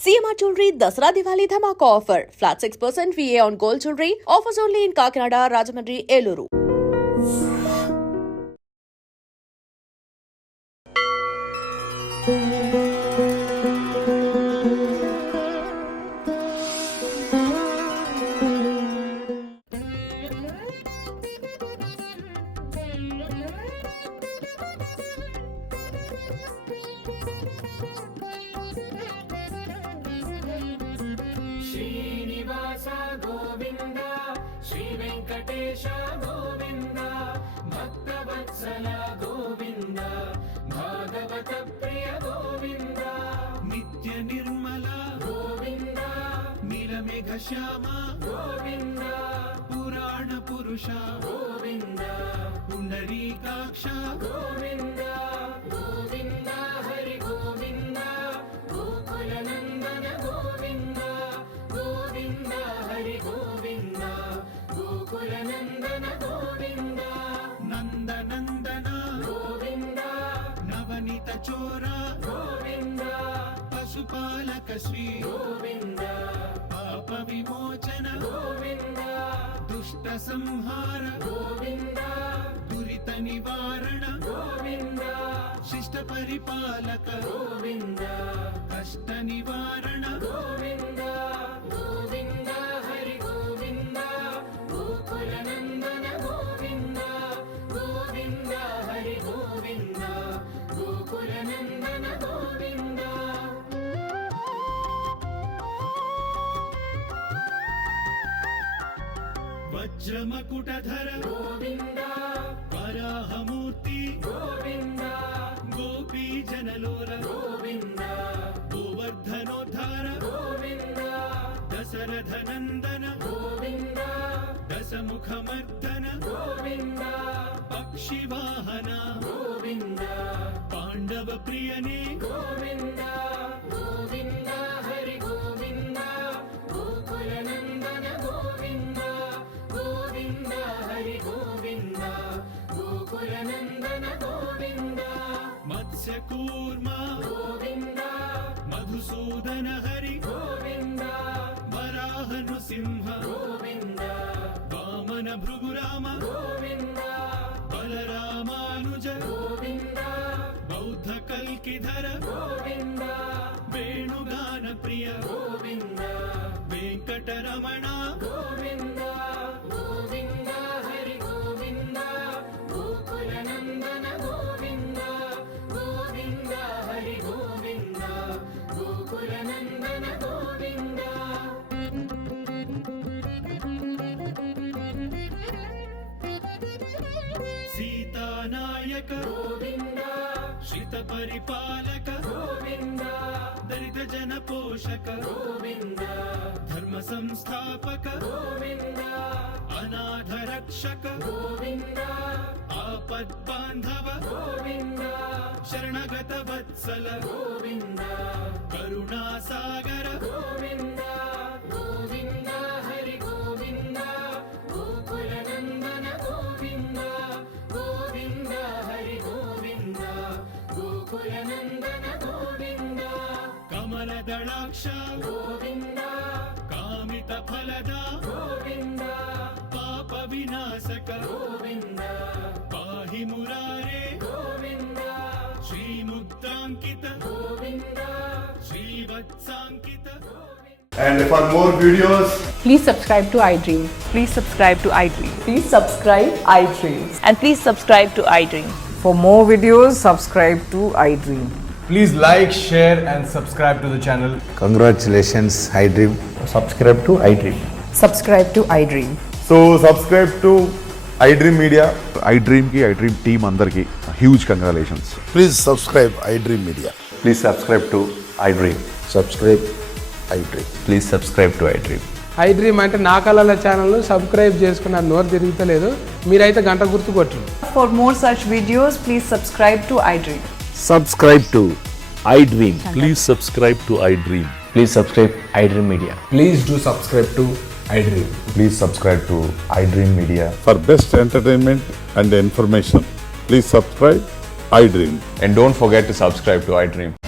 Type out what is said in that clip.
CMR Jewelry Dasra Diwali Dhamaka offer. Flat 6% VA on gold jewelry. Offers only in Kakinada, Rajahmundry, Eluru. Srinivasa Govinda Shri Venkatesha Govinda Bhaktavatsala Govinda భాగవత ప్రియ గోవింద నిత్య నిర్మల గోవింద నీలమేఘ శ్యామ గోవింద పురాణ పురుష గోవింద పుండరీకాక్ష గోవింద గోవింద హరి గోవింద గోకుల నందన గోవింద గోవింద హరి గోవింద గోకుల నందన గోవింద నందనందన గోవింద నవనీత చోర గోవింద పశుపాలక శ్రీ గోవింద పాప విమోచన గోవింద దుష్ట సంహార గోవింద దురిత నివారణ గోవింద శిష్ట పరిపాలక గోవింద కష్ట నివారణ గోవింద గోవింద హరి గోవింద గోకుల నందన గోవింద గోవింద హరి గోవింద గోకుల నందన గోవింద వజ్రమకుటధర గోవింద వరాహమూర్తి గోవింద గోపీ జనలోల గోవింద గోవర్ధనోద్ధార గోవింద దశరథ నందన గోవింద దశముఖమర్దన గోవింద పక్షివాహన గోవింద పాండవ ప్రియనే గోవింద గోవింద హరి గోవింద గోకుల నందన గోవింద గోవింద హరి గోవింద గోకుల నందన గోవింద మత్స్యకూర్మ గోవింద మధుసూదన హరి గోవింద వరాహ నృసింహ గోవింద వామన భృగురామ గోవింద బలరామానుజ గోవింద బౌద్ధ కల్కిధర గోవింద వేణుగాన ప్రియ గోవింద వెంకటరమణ గోవింద గోవింద హరి గోవింద గోకుల నందన గోవింద గోవింద హరి గోవింద గోకుల నందన గోవింద సీతానాయక గోవింద శ్రిత పరిపాలక గోవింద దళిత జన పోషక గోవింద ధర్మ సంస్థాపక గోవింద అనాథ రక్షక గోవింద ఆపద్ బాంధవ గోవింద శరణగత వత్సల గోవింద కరుణా సాగర గోవింద గోవింద హరి గోవింద గోకుల నందన గోవింద గోవింద హరి గోవింద గోకుల నందన గోవింద కమల దళాక్ష గోవింద కామిత ఫలద గోవింద పాప వినాశక గోవింద పాహి మురారే గోవింద శ్రీముద్రాంకిత గోవింద శ్రీవత్సాంకిత Govinda. And for more videos, Please subscribe to iDream. Please subscribe to iDream. Please subscribe iDream. And please subscribe to iDream. For more videos, subscribe to iDream. please like, share and subscribe to the channel. Congratulations, iDream. Subscribe to iDream. Subscribe to iDream. So subscribe to iDream Media. iDream team అందరికి huge congratulations. Please subscribe iDream Media. Please subscribe to iDream. Subscribe iDream. Please subscribe to iDream. iDream అంటే నా కళల channel subscribe చేసుకున్న నోరు తిరుగుతలేదు, మీరైతే గంట గుర్తు కొట్టండి. For more such videos, please subscribe to iDream. Subscribe to iDream. Please subscribe to iDream. Please subscribe iDream Media. Please do subscribe to iDream. Please subscribe to iDream Media. For best entertainment and information, please subscribe iDream. And don't forget to subscribe to iDream.